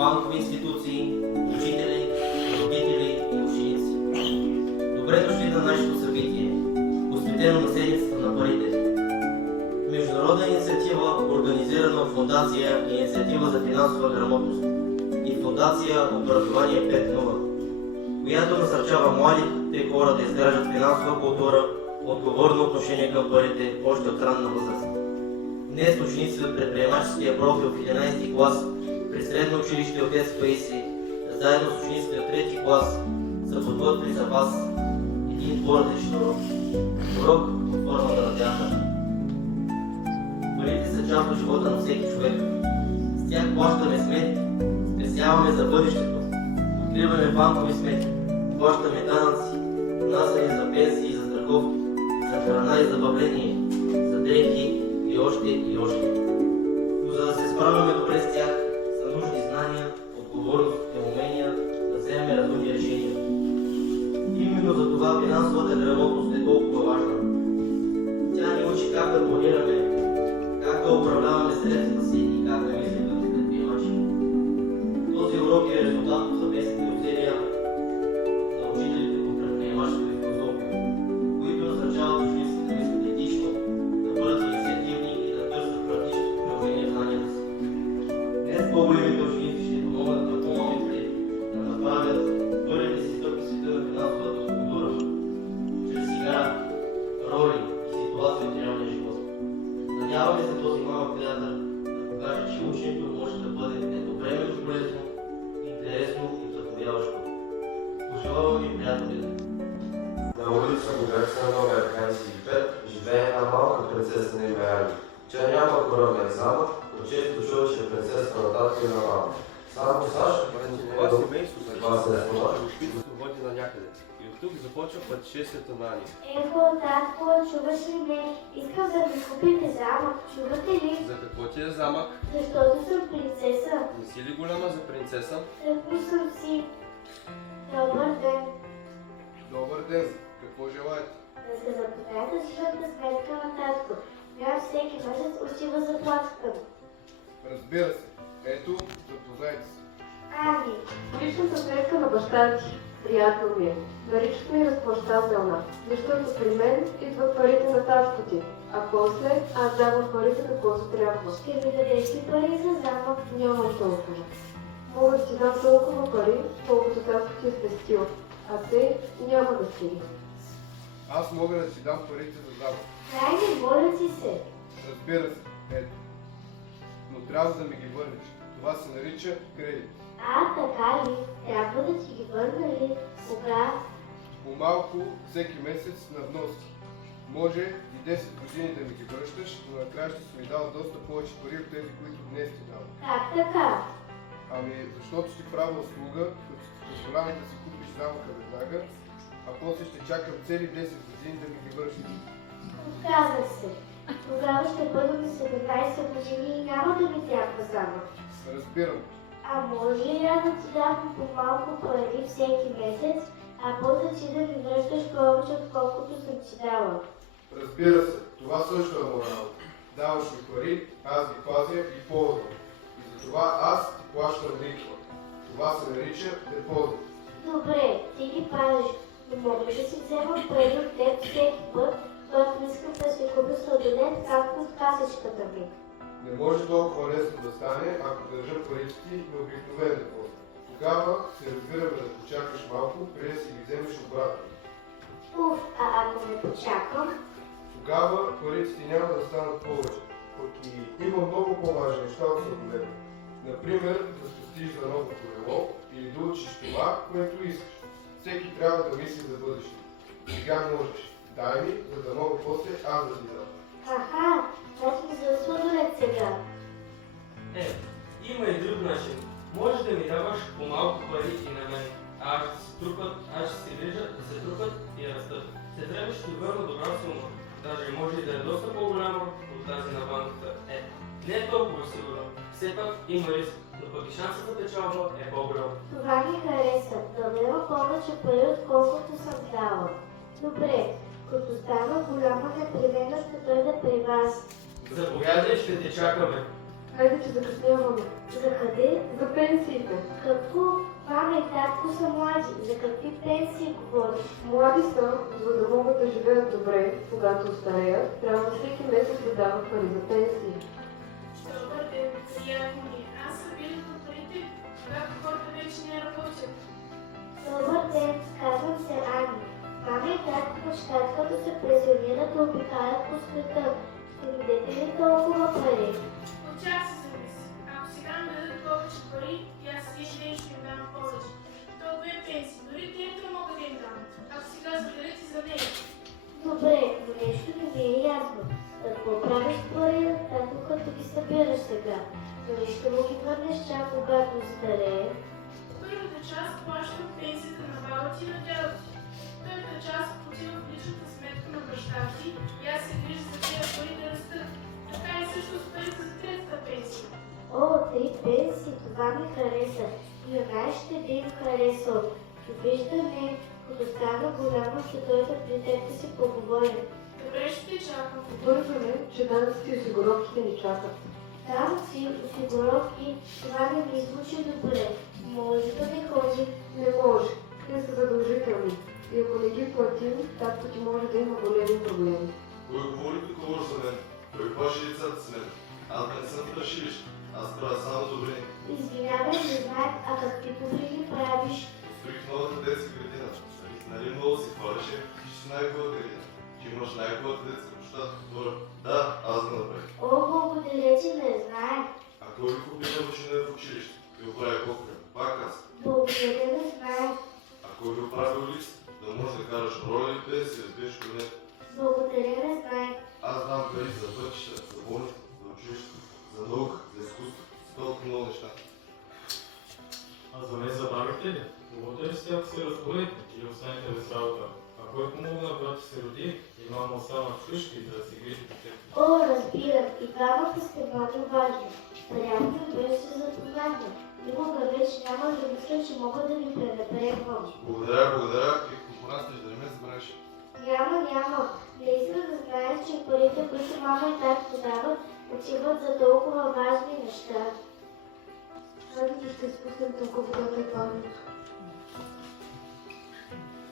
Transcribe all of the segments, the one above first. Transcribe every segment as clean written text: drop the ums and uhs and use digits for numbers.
банкови институции, учители, родители и ученици. Добре дошли на нашето събитие, посветено на седмицата на парите. Международна инициатива, организирана от Фондация Инициатива за финансова грамотност и Фондация Образование 5.0, която насърчава младите хора да изграждат финансова култура, отговорно отношение към парите още от ранна възраст. Днес ученици от предприемаческия профил в 11 клас при средно училище Отец Паисий, заедно с учениците от 3 клас, са подготвили за вас един по-различен урок. Урок под формата на театър. Парите са част от живота на всеки човек. С тях плащаме сметки, спестяваме за бъдещето, откриваме банкови сметки, плащаме данъци, внасяме за пенсии и за страховки, за храна и забавление, за дрехи и още и още. Но за да се справяме добре с тях, са нужни знания, отговорност и умения да вземем разумни решения. Именно за това финансовата грамотност е толкова важна. Тя ни учи как да планираме, как да управляваме средствата си и как да мислим като предприемачи. Този урок е резултат от съвместните усилия на учителите по предприемачество и философия, които насърчават учениците да мислят етично, да бъдат инициативни и да търсят практическо приложение в знанията си. Днес по-големите ученици ще помогнат на по-малите да направят първите си стъпки в света на финансовата култура, чрез игра, роли и ситуации от реалния живот. Надяваме се този малък театър да покаже, че ученето може да бъде едновременно полезно, интересно и вдъхновяващо. Пожелавам ви приятно гледане. На улица Богатина номер 25 живее една малка принцеса на име Али. Тя няма огромен замък, но често чуваше принцеса на татко и на мама. Само Саша, Това семейство това се е това. води на някъде. И от тук започва пътешествието на Ани. Ехо, татко, чуваш ли ме? Искам да ми купите замък. Чувате ли? За какво ти е замък? Защото съм принцеса. Не си ли голяма за принцеса? Тъпо съм си. Добър ден. Добър ден! Какво желаете? Да се запознаете с живата сметка на татко. Трябва всеки месец отива заплатата му. Разбира се. Ето, запознайте се. Ани, Личната сметка на баща ти, приятел ми е, наричат ми разплащателна, защото при мен идват парите на татко ти, а после аз давам парите каквото трябва. ще ми дадеш ли пари за замък? Нямам толкова. Мога да ти дам толкова пари, колкото татко ти е спестил, а те няма да стигне. Аз мога да ти дам парите за замък. Дай ми, моля ти се. Разбира се. Ето. Но трябва да ми ги върнеш. Това се нарича кредит. Така ли? Трябва да ти ги върна ли? Кога? По-малко всеки месец на вноски. Може и 10 години да ми ги връщаш, но накрая ще си ми дал доста повече пари от тези, които днес ти давам. Как така? Ами, защото ще правя услуга, като ще позволявам да си купиш замъка веднага, а после ще чакам цели 10 години да ми ги вършиш. Отказах се. Тогава ще бъда на 17 години и няма да ми трябва замък. Разбирам. А може ли аз да ти давам по-малко пари всеки месец, а после ти да ми връщаш повече, отколкото съм ти дала? Разбира се, това също е моя работа. Даваш ми пари, аз ги пазя и ползвам. И затова аз ти плащам лихва. Това се нарича депозит. Добре, ти ги пазиш, но мога да си взема пари от теб всеки път, когато искам да си купя сладолет, както от касичката ми. Не може толкова лесно да стане, ако държа парите ти на обикновен депозит. Тогава се разбираме да почакаш малко, преди да си ги вземеш обратно. А ако не почакам? Тогава парите ти няма да станат повече. Пък и има много по-важни неща от сладолета. Например, да спестиш за ново колело или да учиш това, което искаш. Всеки трябва да мисли за бъдещето. Сега можеш. Дай ми, за да мога после аз да ти дам. Значи за сладолет сега. Има и друг начин. Може да ми даваш по-малко пари и на мен, аз ще се грижа да се трупат и растат. След време ще ти върна добра сума. Даже може и да е доста по-голяма от тази на банката. Не е толкова сигурно. Все пак има риск, но пък и шансът за печалба е по-голям. Това ми хареса. Да взема повече пари, отколкото съм дала. Добре, като стана голяма, непременно ще дойда при вас. Заповядай, ще те чакаме. Хайде, че закъсняваме. За къде? За пенсиите. Какво? Мама и татко са млади. За какви пенсии говориш? Млади са, за да могат да живеят добре, когато остареят, трябва всеки месец да дават пари за пенсии. Добър ден, приятно ми. Аз събирам на парите, когато хората вече не работят. Добър ден, казвам се Ани. Мама и татко мечтат като се пенсионират да обикалят по света. Ще ми дадете ли толкова пари? От тях се зависи. Ако сега ми дадат повече пари, и аз един ден ще им дам повече. То две пенсии, дори директор мога да им дам. Ако сега заделят и за нея. Добре, но нещо не ми е ясно. Какво правиш с пари на татко, като ги събираш сега? Дали ще му ги върнеш чак когато остарее? Първата част плаща от пенсията на баба ти и на дядо ти. Втората част отива в личната сметка на баща ти и аз се грижа за тези пари да растат. Така и също с парите за третата пенсия. О, 3 пенсии, това ми хареса. И веднага ще би им харесал. Довиждане, като стана голяма, ще дойда при теб да си поговорим. Добре, ще те чакам. Бързаме, че данъците и осигуровките ни чакат. Данъци, осигуровки, това не ми звучи добре. Може да не ходи. Не може. Те са задължителни. И ако не ги платим, татко ти може да има големи проблеми. Кой говори такова за мен? Кой плаши децата с мен? Аз не съм в училище. Аз правя само добри. Извинявай, не знаех, а какви добри правиш? Построих новата детска градина. Нали много се хвалеше, че си най-хубава градина. Че имаш най-хубавата детска площадка. Да, аз го направих. О, благодаря ти, не знаех. А кой ви купи на учене в училище? Ви оправи копия. Пак аз. Благодаря, не знаех. А кой ви оправи улица? Да можеш да караш роля и без да разбиеш коне. Благодаря, не знаех. Аз дам пари за пътища, за болница, за училище, за наука, за изкуство, за толкова много неща. А за мен забравихте ли? Говорите ли си, ако се разболете или останете без работа? Ако е помогна, когато се роди и мама остана вкъщи да се грижи по теб. О, разбирам, и двамата сте много важни. Трябва да беше се запознахме. Никога вече няма да мисля, че мога да ви пренебрегвам. Благодаря, и пораснеш да не ме забравиш. Няма. Не искам да знаеш, че парите, които мама и татко дават, отиват за толкова важни неща. Хайде, че ще изпуснем тук водата и парното.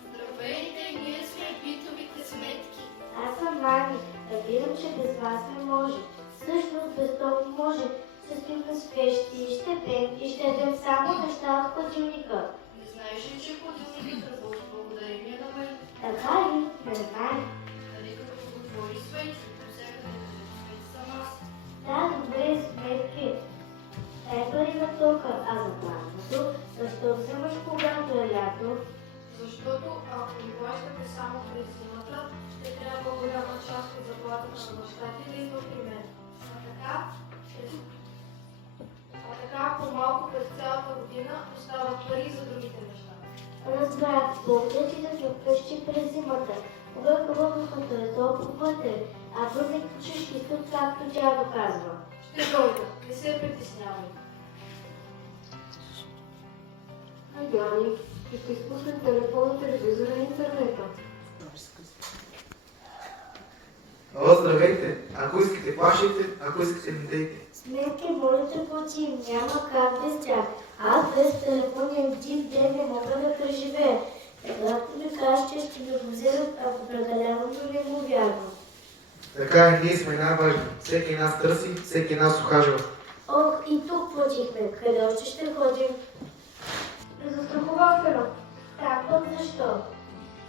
Здравейте, ние сме битовите сметки. Аз съм Мани. Разбирам, че без вас не може. Всъщност без това може. Ще стоим на свещи, ще пеем и ще ядем само неща от хладилника. Не знаеш ли, че ходилникът работи благодарение на мен? Така ли? Не знам. Нали като го отвори свети, навсякъде където свети съм аз. Да, добре, сметки. Дай пари на тока, а за плащането, защо вземаш когато е лято? Защото ако ни плащате само през зимата, ще трябва голяма част от заплатата на баща ти да идва при мен. А така по-малко през цялата година остават пари за другите неща. Разбрах, благодаря ти да сме вкъщи през зимата. Кога въздухът е толкова вътре, а бъде почиш и тук, както дядо казва. Ще дойда, не се притеснявай. Хайде, Ани, ще изпуснем телефона, телевизора и интернета. О, здравейте! Ако искате, плащайте, ако искате, не дейте. Сметки, моля те платим, няма как без тях. Аз без телефон един ден не мога да преживея. Когато ми кажеш, че ще ми го вземат, ако определено не му вярвам. Така е, ние сме най-важни. Всеки нас търси, всеки нас ухажва. Ох, и тук платихме. Къде още ще ходим? Застрахователя. Так, пък защо?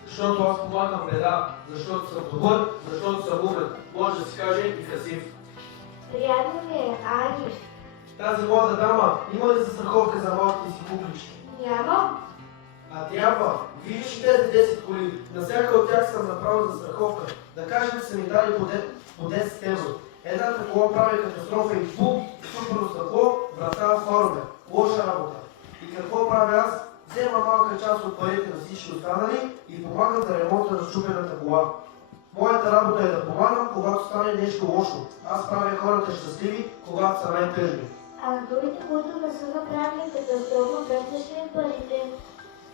Защото аз помагам беда, защото съм добър, защото съм умен. Може да си каже и красив. Приятно ми е, Ани. Тази млада дама има ли застраховка за малките си публички? Няма. А трябва. Виждаш ли тези 10 коли? На всяка от тях съм направил застраховка. Да кажем, че са ми дали по 10 евро. Едната кола прави катастрофа и бум, супер стъкло, врата в форуме. Лоша работа. И какво правя аз? Взема малка част от парите на всички останали и помагам за ремонта на счупената кола. Моята работа е да помагам, когато стане нещо лошо. Аз правя хората щастливи, когато са най-тъжни. А на другите, които не са направили катастрофа, без ли парите?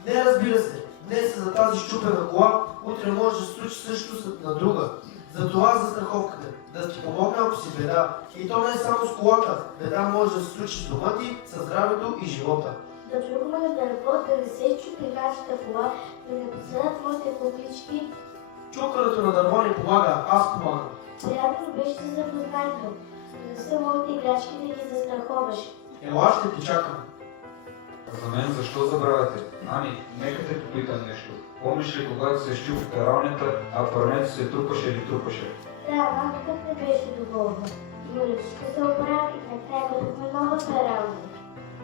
Не, разбира се. Днес е за тази счупена кола, утре може да се случи също на друга. Затова застраховката. Да да ти помогне, ако си беда. И то не е само с колата. Беда може да се случи с дома ти, с здравето и живота. Да чукаме да работи, да не се чупи нашата кола, да не посъдат моите куклички. Чукането на дърво не помага, аз помагам. Приятно беше да запознайка. Да са моите играчки да ги застраховаш. Ела, ще ти чакам. За мен защо забравяте? Ани, нека те попитам нещо. Помниш ли, когато се щил в пералнята, а пърнето се трупаше или трупаше? Да, мама как не беше доволна. Юлечка се оправи, накрая бъдахме нова перална.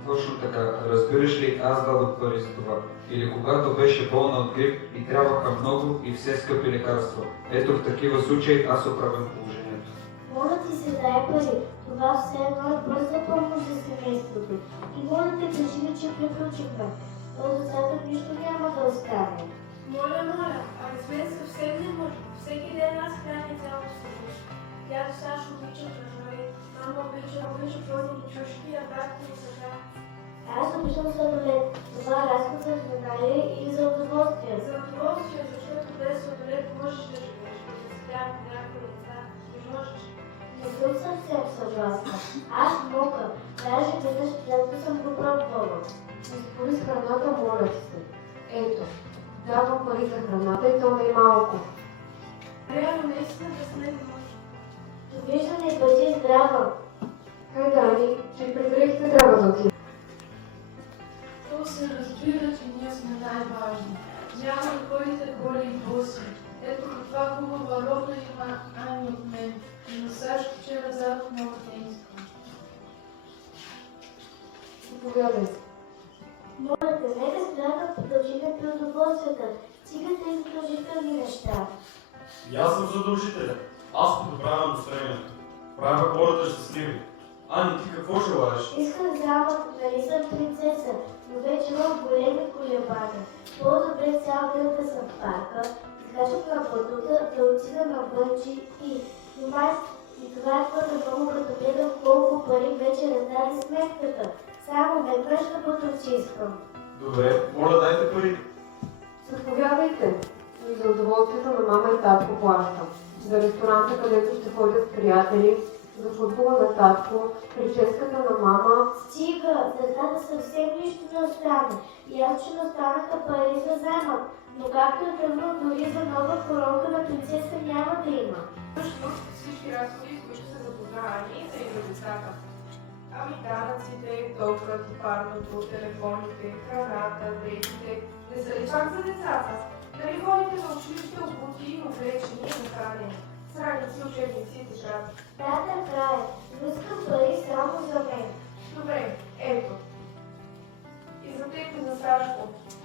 Точно така. Разбираш ли, аз дадох пари за това. Или когато беше болна от грип и трябваха много и все скъпи лекарства. Ето в такива случаи аз оправям положението. Моля ти се, дай пари. Това все едно е бърза помощ за семейството. И моля те, кажи ми, че приключихме. То децата нищо няма да остане. Моля, а без мен съвсем не може. Всеки ден аз храня цялото семейство. Дядо Сашо обича кражове, мама обича пълни чушки, а брат ми сега. Аз обичам сладолет. Това е разход за внимание и за удоволствие. За удоволствие, защото без сладолет можеш да живееш, да се дава някои деца. Не можеш. Не съм съвсем съгласна. Аз мога. Даже веднъж когато съм го пробвала. Изпори с храната, моля ти се. Ето, давам пари за храната и то не е малко. Реално наистина без мен не може. Довиждане, бъди здрава. Хайде, Ани, че предварихте трябва да отида. То се разбира, че ние сме най-важни. Няма да ходите голи и боси. Ето каква хубава роба има Ани от мен. И на Сашко вчера задох нова тениска. Заповядай. Моля те, нека сега да продължим при удоволствията. Стига тези продължителни неща. И аз съм задължителен. Аз подобрявам настроението. Правя хората щастливи. Ани, ти какво желаеш? Искам замък, нали съм принцеса, но вече имам големи колебания. По-добре цял ден да съм в парка, изкачам на батута, да отида на бънчи и това е твърде много, като гледам колко пари вече раздаде сметката. Само веднъж на батуци искам. Добре, моля дайте пари. Заповядайте. И за удоволствието на мама и татко плащам. За ресторанта, където ще ходят приятели, за футбола на татко, прическата на мама. Стига, за тата съвсем нищо не остана. Явно не останаха пари за замък, но както е тръгнал, дори за нова коронка на принцеса няма да има. Всъщност всички разходи, с които са запознавани, са и за децата. Ами данъците, топлото, парното, телефоните, храната, дрехите, не са ли чак за децата? Дали ходите на училище, обути, облечени и нахранени? Страници, учебници и тежати. Да, така е. Но искам пари само за мен. Добре, ето. И за теб и за Сашко.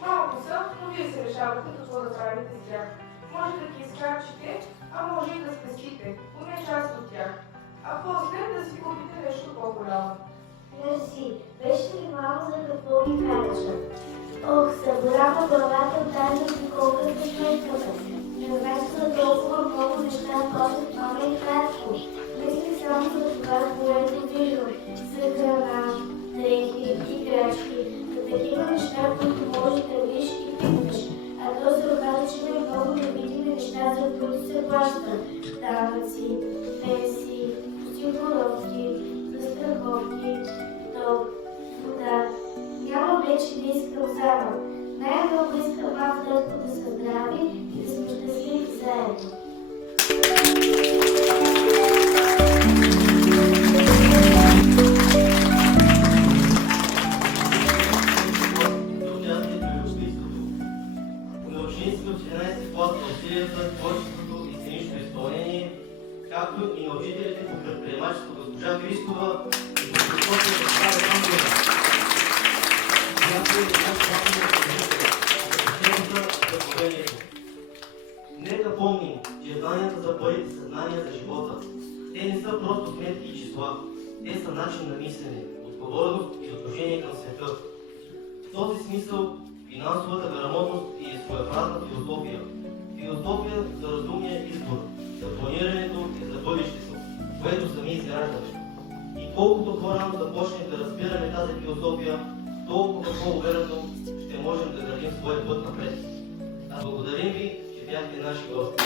Малко са, но вие се решавате какво да правите с тях. Може да ги изхарчите, а може и да спестите, поне част от тях. А после да си купите нещо по-голямо. Мерси, беше ли мама за какво ми харча? Ох, събра по главата от тази обиколка с сметката. Не вместо за толкова много неща косят мама и татко. Мисли само за това, което виждам. За храна, дрехи, играчки, за такива неща, които можеш да видиш и пипнеш. А то се оказа, че има много невидими неща, за които се плащат. Данъци, пенсии, осигуровки, застраховки, ток, вода. Няма вече да искам замък. Най-много искам аз да са здрави и да сме щастливи заедно. За участието и любопитството. На учениците от 11 клас на усилията, творчеството и сценично изпълнение, както и на учителите по предприемачество госпожа Христова и по възможност да става Ангела. Някои от нас бяхме да поведението. Нека помним, че знанията за парите са знания за живота. Те не са просто сметки и числа. Те са начин на мислене, отговорност и отношение към света. В този смисъл финансовата грамотност е своеобразна философия. Философия за разумния избор, за планирането и за бъдещето, което сами изграждаме. И колкото по-рано започнем да разбираме тази философия, толкова по-уверено ще можем да градим своя път напред. А благодарим ви, че бяхте наши гости.